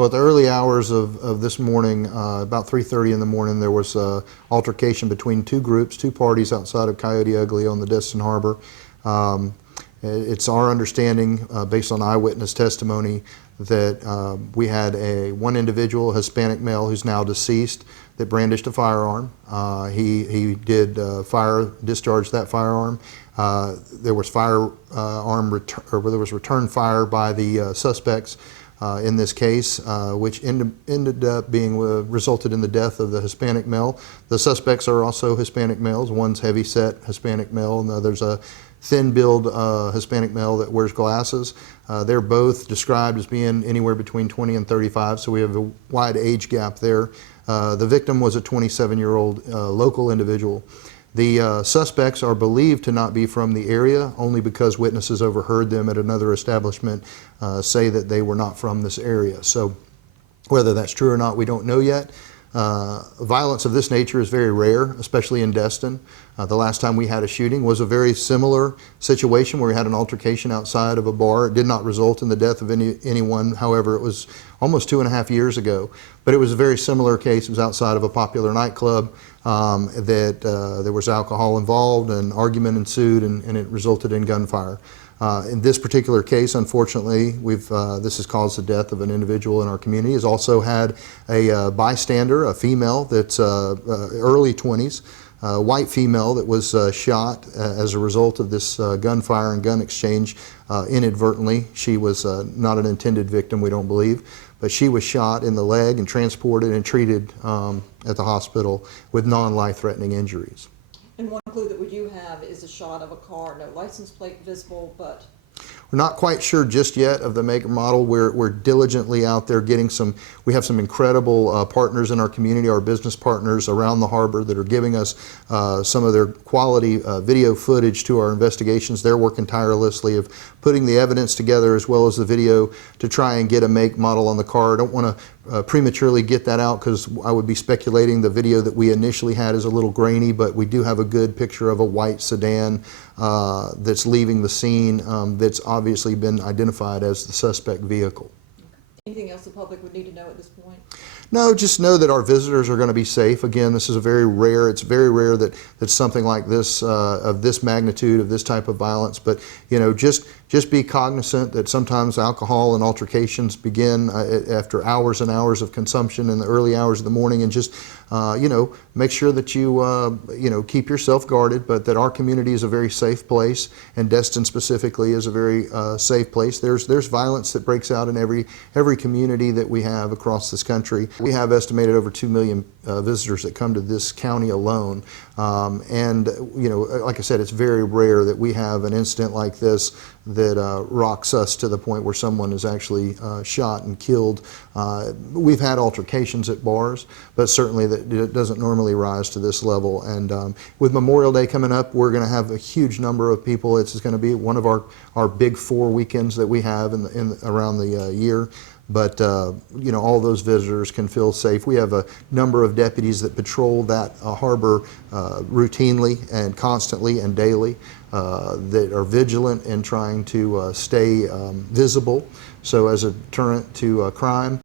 Well, at the early hours of this morning, about 3:30 in the morning, there was an altercation between two groups, two parties outside of Coyote Ugly on the Destin Harbor. It's our understanding, based on eyewitness testimony, that we had one individual, a Hispanic male who's now deceased, that brandished a firearm. He did discharge that firearm. There was return fire by the suspects in this case, which ended up being resulted in the death of the Hispanic male. The suspects are also Hispanic males. One's heavy-set Hispanic male, and the other's a thin-billed Hispanic male that wears glasses. They're both described as being anywhere between 20 and 35, so we have a wide age gap there. The victim was a 27-year-old local individual. The suspects are believed to not be from the area, only because witnesses overheard them at another establishment say that they were not from this area. So whether that's true or not, we don't know yet. Violence of this nature is very rare, especially in Destin. The last time we had a shooting was a very similar situation where we had an altercation outside of a bar. It did not result in the death of anyone. However, it was almost 2.5 years ago. But it was a very similar case. It was outside of a popular nightclub there was alcohol involved, and argument ensued, and it resulted in gunfire. In this particular case, unfortunately, this has caused the death of an individual in our community. Has also had a bystander, a female that's early 20s, white female that was shot as a result of this gunfire and gun exchange inadvertently. She was not an intended victim, we don't believe, but she was shot in the leg and transported and treated at the hospital with non-life-threatening injuries. And one clue that we do have is a shot of a car, no license plate visible, but we're not quite sure just yet of the make and model. We're diligently out there getting we have some incredible partners in our community, our business partners around the harbor that are giving us some of their quality video footage to our investigations. They're working tirelessly of putting the evidence together as well as the video to try and get a make model on the car. I don't want to prematurely get that out because I would be speculating. The video that we initially had is a little grainy, but we do have a good picture of a white sedan that's leaving the scene that's obviously been identified as the suspect vehicle. Anything else the public would need to know at this point? No, just know that our visitors are going to be safe. Again, this is it's very rare that something like this, of this magnitude, of this type of violence, but just be cognizant that sometimes alcohol and altercations begin after hours and hours of consumption in the early hours of the morning, and just make sure that you keep yourself guarded, but that our community is a very safe place, and Destin specifically is a very safe place. There's violence that breaks out in every community that we have across this country. We have estimated over 2 million visitors that come to this county alone, and like I said, it's very rare that we have an incident like this that rocks us to the point where someone is actually shot and killed. We've had altercations at bars, but certainly that it doesn't normally rise to this level. And with Memorial Day coming up, we're going to have a huge number of people. It's going to be one of our big 4 weekends that we have around the year. But all those visitors can feel safe. We have a number of deputies that patrol that harbor routinely and constantly and daily that are vigilant in trying to stay visible, so as a deterrent to crime.